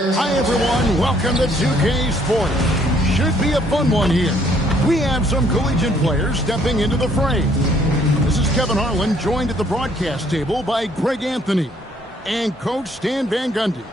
Hi everyone, welcome to 2K Sports. Should be a fun one here. We have some collegiate players stepping into the fray. This is Kevin Harlan, joined at the broadcast table by Greg Anthony and Coach Stan Van Gundy.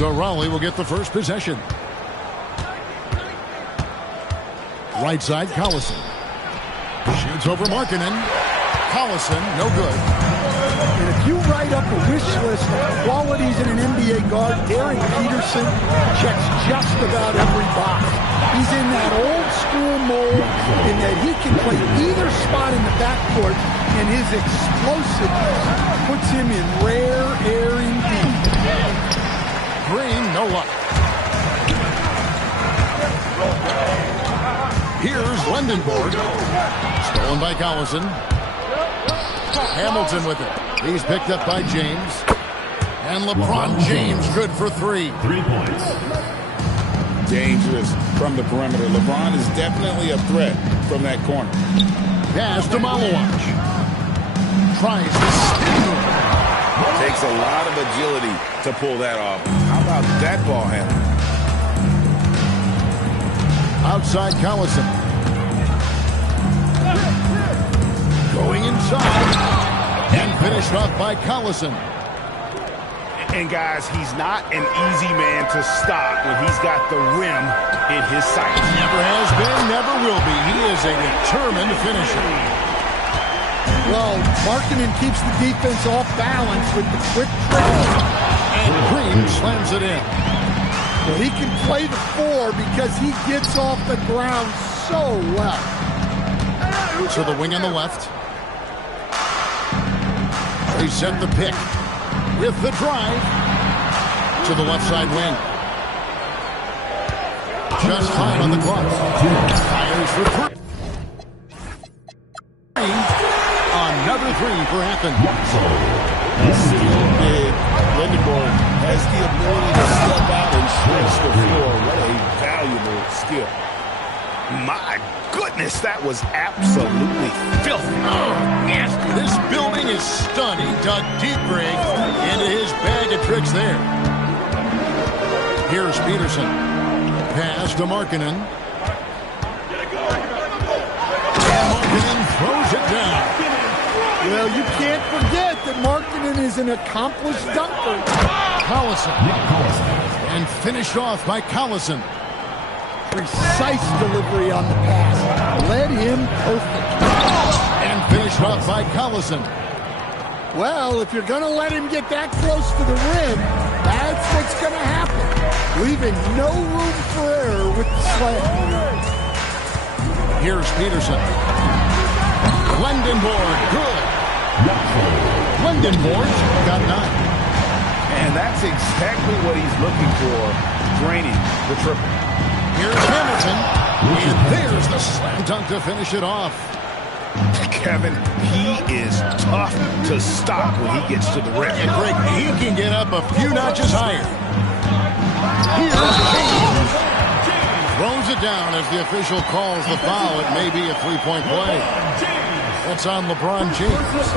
So Raleigh will get the first possession. Right side, Collison. Shoots over Markkanen. Collison, no good. And if you write up a wish list of qualities in an NBA guard, Darren Peterson checks just about every box. He's in that old school mold in that he can play either spot in the backcourt, and his explosiveness puts him in rare air indeed. Green, no luck. Here's Lendenborg. Stolen by Collison. Hamilton with it. He's picked up by James. And LeBron James good for 3. 3 points. Dangerous from the perimeter. LeBron is definitely a threat from that corner. Pass to Malawach. Tries to spin move. Takes a lot of agility to pull that off. How about that ball handle? Outside Collison. Going inside. And finished off by Collison. And guys, he's not an easy man to stop when he's got the rim in his sights. Never has been, never will be. He is a determined finisher. Well, Markkanen keeps the defense off balance with the quick trigger. And Green slams it in. Well, he can play the 4 because he gets off the ground so well. To the wing on the left. They set the pick with the drive to the left side wing. Just 5 on the clock. Fires for 3. Another 3 for Athens. Still big. Lendenborg has the ability to step out and stretch the floor. What a valuable skill. My goodness, that was absolutely filthy. Oh, nasty. This building is stunning. Dug deep, Greg, into his bag of tricks there. Here's Peterson. Pass to Markkanen. And Markkanen throws it down. Well, you can't forget that Markkanen is an accomplished dunker. Collison. And finished off by Collison. Precise delivery on the pass. Led him perfect. And finished off by Collison. Well, if you're going to let him get that close to the rim, that's what's going to happen. Leaving no room for error with the slam. Here's Peterson. Lendenborg, good. Lendenborg got 9. And that's exactly what he's looking for, draining the triple. Here's Hamilton. And there's the slam dunk to finish it off. Kevin, he is tough to stop when he gets to the rim. And Greg, he can get up a few notches higher. Here's James. Throws it down as the official calls the foul. It may be a 3-point play. That's on LeBron James.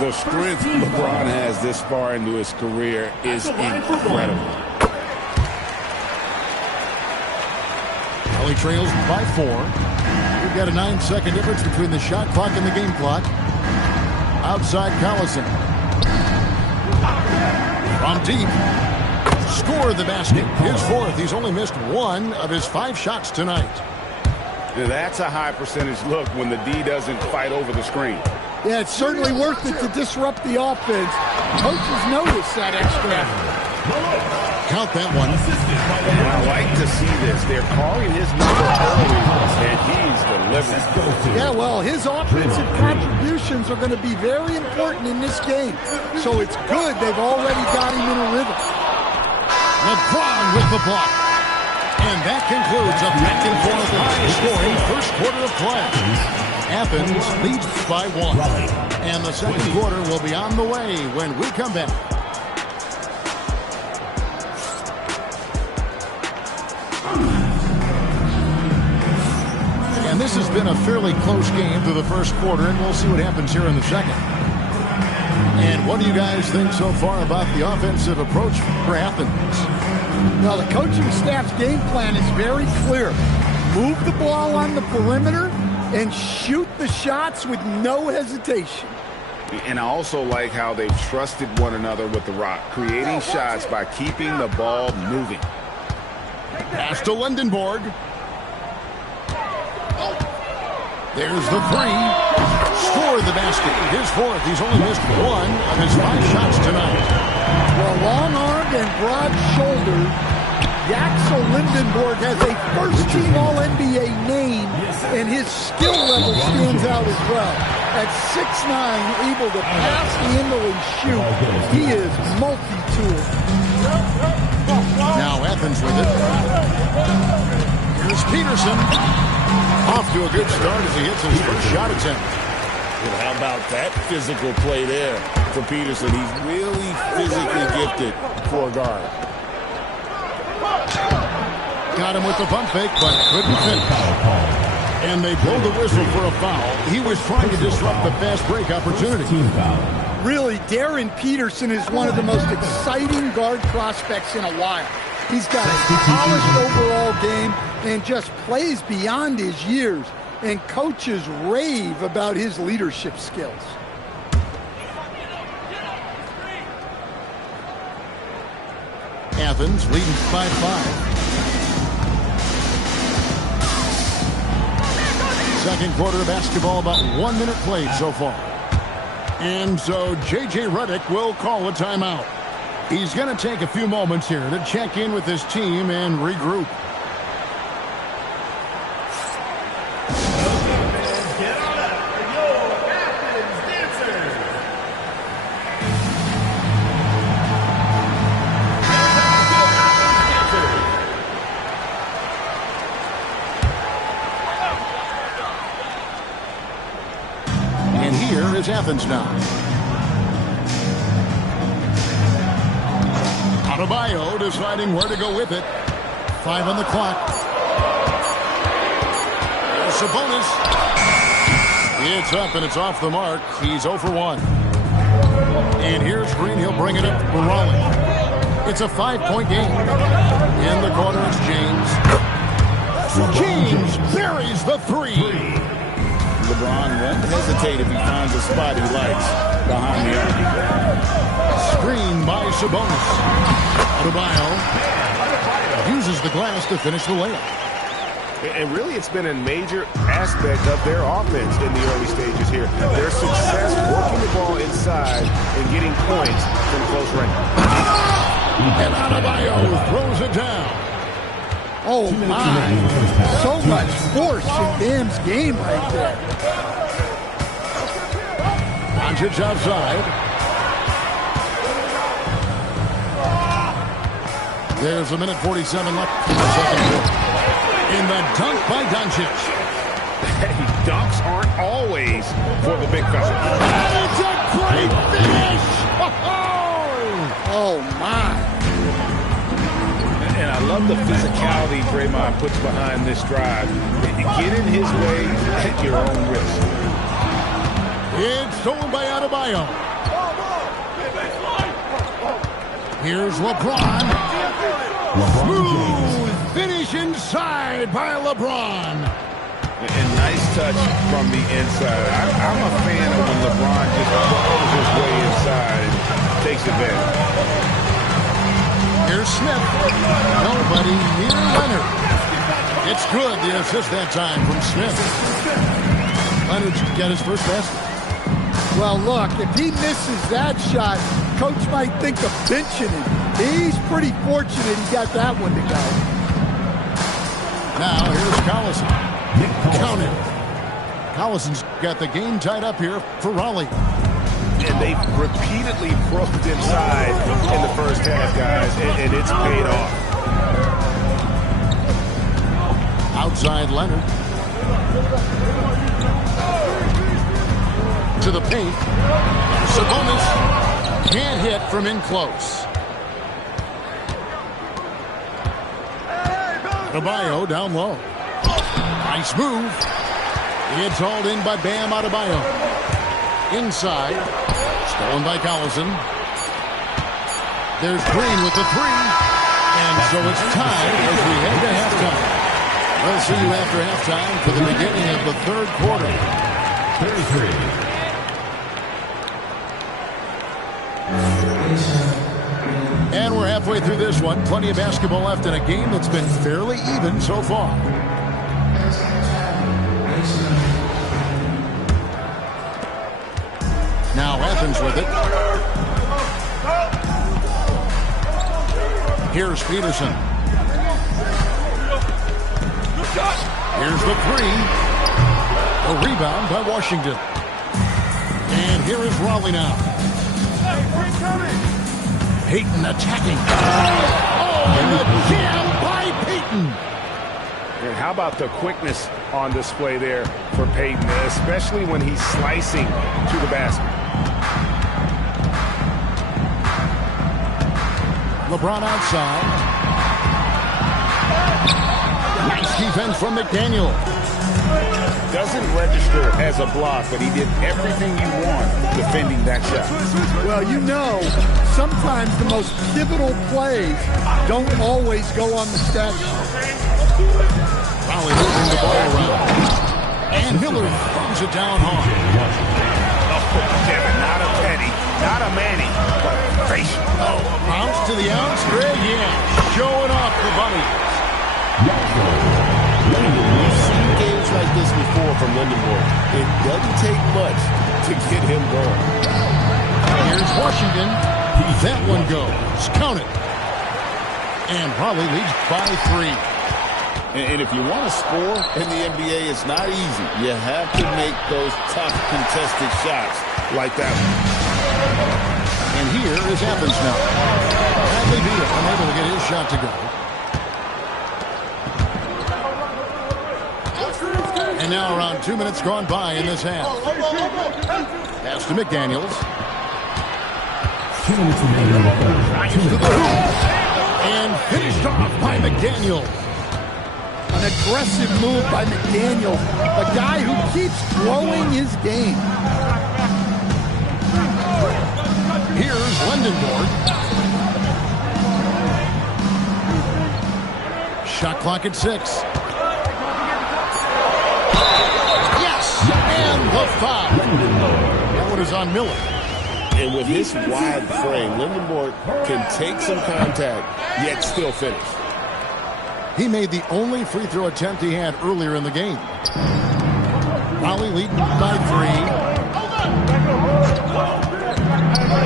The strength LeBron has this far into his career is incredible. He trails by 4. We've got a 9-second difference between the shot clock and the game clock. Outside Collison. From deep. Scored the basket. His 4th. He's only missed 1 of his 5 shots tonight. That's a high percentage look when the D doesn't fight over the screen. Yeah, it's certainly worth it to disrupt the offense. Coaches notice that extra effort. Count that one. I like to see this. They're calling his number early, and he's delivering. Yeah, well, his offensive contributions are going to be very important in this game. So it's good they've already got him in a rhythm. LeBron with the block. And That concludes a back-and-forth high-scoring first quarter of play. Athens leads by 1. And the second quarter will be on the way when we come back. And this has been a fairly close game through the first quarter, and we'll see what happens here in the second. And what do you guys think so far about the offensive approach for Athens? Well, the coaching staff's game plan is very clear. Move the ball on the perimeter and shoot the shots with no hesitation. And I also like how they've trusted one another with the rock, creating shots by keeping the ball moving. Pass to Lindenborg. There's the three. Scored the basket. His fourth. He's only missed 1 of his 5 shots tonight. Well, long-armed and broad-shouldered, Axel Lindenborg has a first-team All-NBA name, and his skill level stands out as well. At 6'9", able to pass, handle, and shoot, he is multi-tool. Now Athens with it. Here's Peterson. Off to a good start as he hits his first shot attempt. Well, how about that physical play there for Peterson? He's really physically gifted for a guard. Got him with the pump fake, but couldn't finish. And they blow the whistle for a foul. He was trying to disrupt the fast break opportunity. Really, Darren Peterson is one of the most exciting guard prospects in a while. He's got a polished overall game and just plays beyond his years. And coaches rave about his leadership skills. Athens leading by 5. Second quarter basketball, about 1 minute played so far. And so J.J. Redick will call a timeout. He's going to take a few moments here to check in with his team and regroup. And here is Athens now. Adebayo deciding where to go with it. 5 on the clock. Sabonis. It's up and it's off the mark. He's 0 for 1. And here's Green. He'll bring it up for Raleigh. It's a 5-point game. In the corner, it's James. James buries the 3. LeBron won't hesitate if he finds a spot he likes behind the arc. Screen by Sabonis. Adebayo uses the glass to finish the layup. And really, it's been a major aspect of their offense in the early stages here. Their success working the ball inside and getting points from close range. And Adebayo throws it down. Oh, my. So much force in Bam's game right there. Doncic outside. There's a minute 47 left in the second quarter. In the dunk by Doncic. Hey, dunks aren't always for the big fella. And it's a great finish! Oh, my. And I love the physicality Draymond puts behind this drive. Get in his way at your own risk. It's stolen by Adebayo. Here's LeBron. Smooth finish inside by LeBron. And nice touch from the inside. I'm a fan of when LeBron just throws his way inside and takes advantage. Here's Smith. Nobody near Leonard. It's good, the assist that time from Smith. Leonard should get his first basket. Well, look, if he misses that shot, coach might think of benching him. He's pretty fortunate he got that one to go. Now, here's Collison. Count it. Collison's got the game tied up here for Raleigh. And they've repeatedly probed inside in the first half, guys, and it's paid off. Outside Leonard. To the paint. Sabonis can't hit from in close. Adebayo down low. Nice move. It's hauled in by Bam Adebayo. Inside. Stolen by Collison. There's Green with the three. And so it's time as we head to halftime. We'll see you after halftime for the beginning of the third quarter. 33. And we're halfway through this one. Plenty of basketball left in a game that's been fairly even so far. Now Athens with it. Here's Peterson. Here's the three. A rebound by Washington. And here is Raleigh now. Payton attacking. Oh, and the jam by Payton. And how about the quickness on display there for Payton, especially when he's slicing to the basket. LeBron outside. Nice defense from McDaniel. Doesn't register as a block, but he did everything you want defending that shot. Well, you know, sometimes the most pivotal plays don't always go on the stat sheet. Raleigh moving the ball around. And Miller throws it down hard. Oh, Kevin, not a Petty, not a Manny, but facial. Oh, bounce to the ounce. Greg, yeah. Showing off the bunnies. We've seen games like this before from Lindenborg. It doesn't take much to get him going. Here's Washington. That one goes. Count it. And Raleigh leads by 3. And if you want to score in the NBA, it's not easy. You have to make those tough contested shots like that one. And here is Athens now. Bradley Beal unable to get his shot to go. And now around 2 minutes gone by in this half. Pass to McDaniels. 2 minutes remaining. Drives to the hoop. And finished off by McDaniels. An aggressive move by McDaniel, a guy who keeps growing his game. Here's Lindenborg. Shot clock at 6. Yes! And the foul. That one is on Miller. And with his wide frame, Lindenborg can take some contact, yet still finish. He made the only free throw attempt he had earlier in the game. Raleigh leading by 3.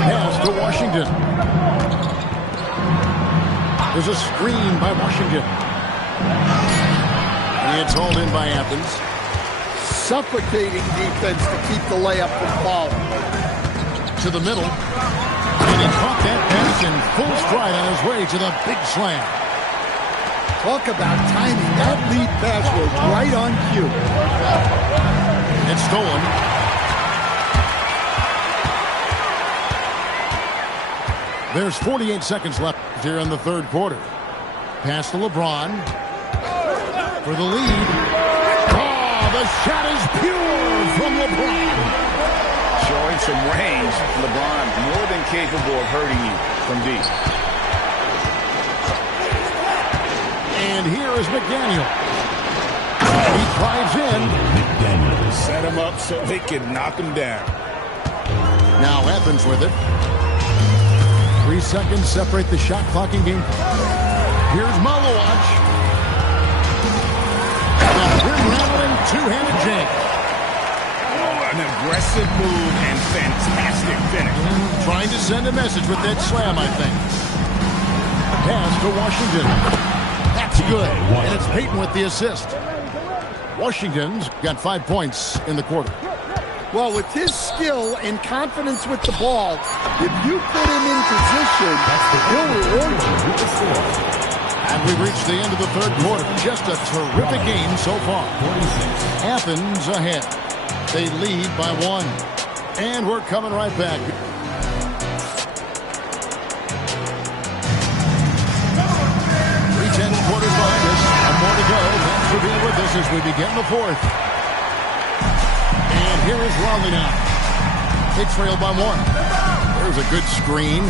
Pass to Washington. There's a screen by Washington. And it's hauled in by Athens. Suffocating defense to keep the layup from falling. To the middle. And he caught that pass in full stride on his way to the big slam. Talk about timing. That lead pass was right on cue. It's stolen. There's 48 seconds left here in the third quarter. Pass to LeBron. For the lead. Oh, the shot is pure from LeBron. Showing some range, LeBron more than capable of hurting you from deep. And here is McDaniel. He drives in. Set him up so they can knock him down. Now Athens with it. 3 seconds separate the shot clock in game. Here's Malowacz. The rim-rattling two-handed jam. Oh, an aggressive move and fantastic finish. Trying to send a message with that slam, I think. Pass to Washington. That's good. And it's Payton with the assist. Washington's got 5 points in the quarter. Well, with his skill and confidence with the ball, if you put him in position, he'll reward you. And we've reached the end of the third quarter. Just a terrific game so far. Athens ahead. They lead by 1. And we're coming right back. 3:10 quarters behind us. And more to go. Thanks for being with us as we begin the fourth. And here is Raleigh now. They trail by 1. There's a good screen.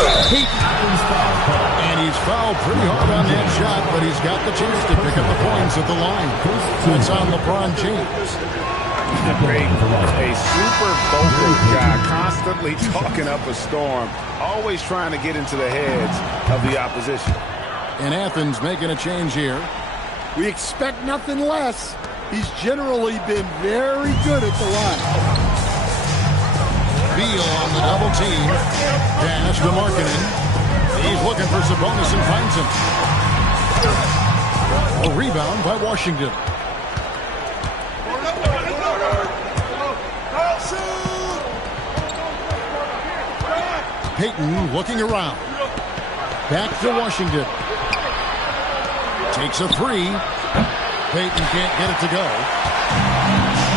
And he's fouled pretty hard on that shot, but he's got the chance to pick up the points at the line. That's on LeBron James. A super vocal guy, constantly talking up a storm, always trying to get into the heads of the opposition. And Athens making a change here. We expect nothing less. He's generally been very good at the line. Beal on the double team. Pass to Markkanen. He's looking for Sabonis and finds him. A rebound by Washington. Payton looking around. Back to Washington. Takes a 3. Payton can't get it to go.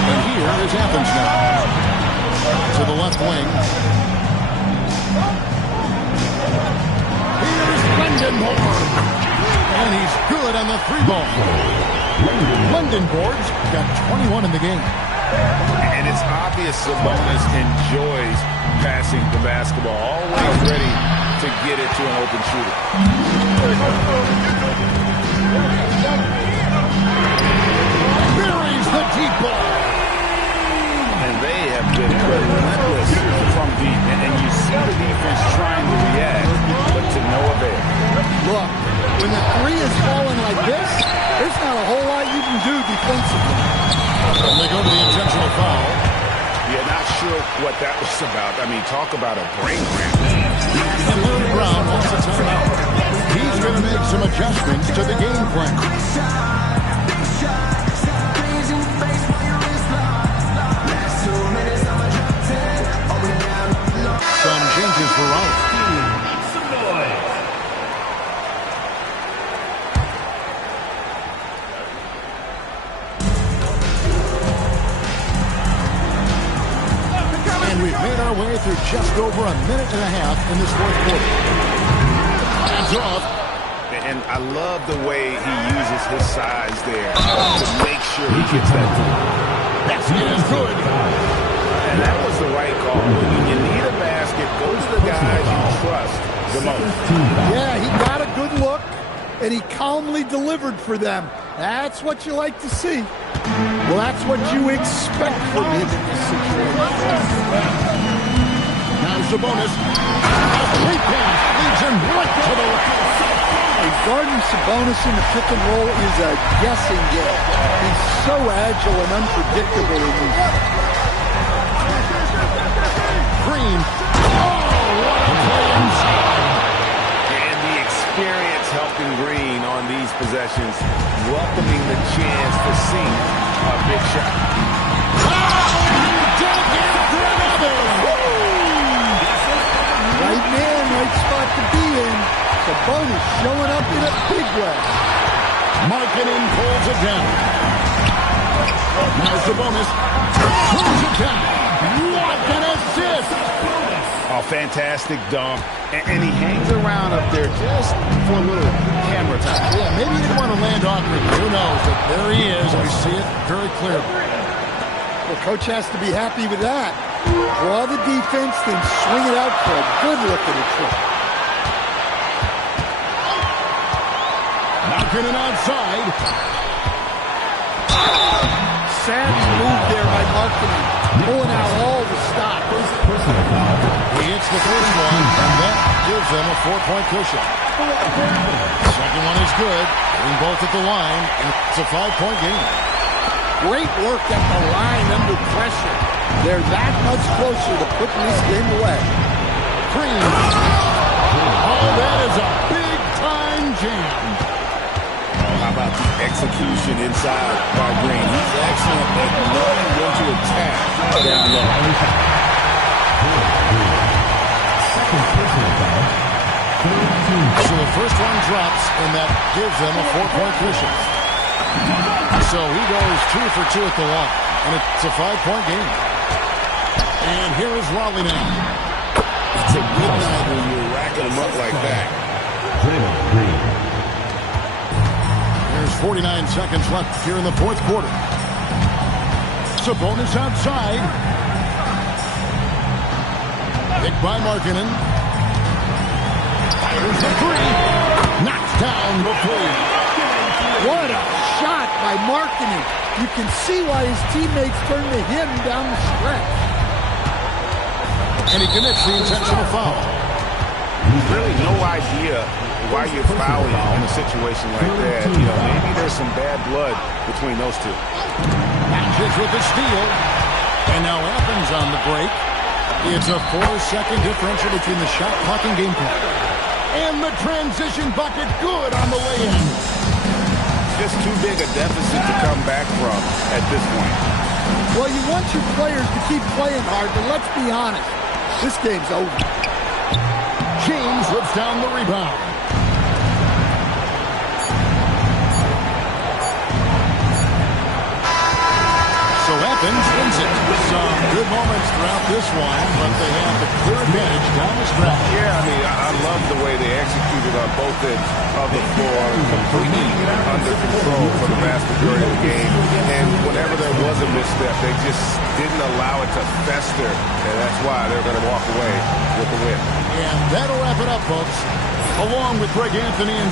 And here is Athens now. To the left wing. Here's Lindenborg. And he's good on the 3-ball. Lindenborg's got 21 in the game. And it's obvious Sabonis enjoys passing the basketball. Always ready to get it to an open shooter. Buries the deep ball. And they have been relentless from deep. And you see the defense trying to react, but to no avail. Look, when the 3 is falling like this, there's not a whole lot you can do defensively. And they go to the intentional foul. Yeah, not sure what that was about. I mean, talk about a brain cramp. And Larry Brown wants a timeout. He's going to make some adjustments to the game plan. Some changes for Raleigh. And we've made our way through just over a minute and a half in this fourth quarter. Hands off. And I love the way he uses his size there to make sure he gets that through. Basket is good. And that was the right call. When you need a basket, those are the guys you trust the most. Yeah, he got a good look, and he calmly delivered for them. That's what you like to see. Well, that's what you expect from him in this situation. Now Sabonis. A quick pass leads him right to the right. Guarding Sabonis in the pick and roll is a guessing game. He's so agile and unpredictable in these. Green. Oh, what a play inside. And the experience helping Green on these possessions, welcoming the chance to see a big shot. Dunk after another. Right man, right spot to be in. Sabonis showing up in a big way. Markkanen pulls it down. Now Sabonis pulls it down. What an assist! A fantastic dunk. And he hangs around up there just for a little camera time. Yeah, maybe he didn't want to land awkwardly. Who knows? But there he is. We see it very clearly. Well, coach has to be happy with that. Draw the defense, then swing it out for a good look at the trick. Markkanen outside. Savvy move there by Markkanen, pulling out all the stops. He hits the first one, and that gives them a 4-point cushion. Second one is good. Getting both at the line, and it's a 5-point game. Great work at the line under pressure. They're that much closer to putting this game away. Green. Oh, that is a big-time jam. How about the execution inside by Green? He's excellent at knowing when to attack down low. So the first one drops, and that gives them a 4-point cushion. So he goes 2 for 2 at the line, and it's a 5-point game. And here is Raleigh now. It's a good night when you're racking them up like that. There's 49 seconds left here in the fourth quarter. Sabonis outside. Picked by Markkanen. Fires the three. Knocks down the three. What a shot by Markkanen. You can see why his teammates turn to him down the stretch. And he commits the intentional foul. Really no idea why you're fouling in a situation like that. You know, maybe there's some bad blood between those two. Magic with the steal. And now Athens on the break. It's a 4-second differential between the shot clock and game clock. And the transition bucket good on the way in. Just too big a deficit to come back from at this point. Well, you want your players to keep playing hard, but let's be honest. This game's over. James rips down the rebound. So Athens wins it. Some good moments throughout this one, but they have the clear advantage down the stretch. Yeah, I mean, I love the way they executed on both ends of the floor, completely under control for the vast majority of the game. And whenever there was a misstep, they just didn't allow it to fester. And that's why they're going to walk away with the win. And that'll wrap it up, folks. Along with Greg Anthony and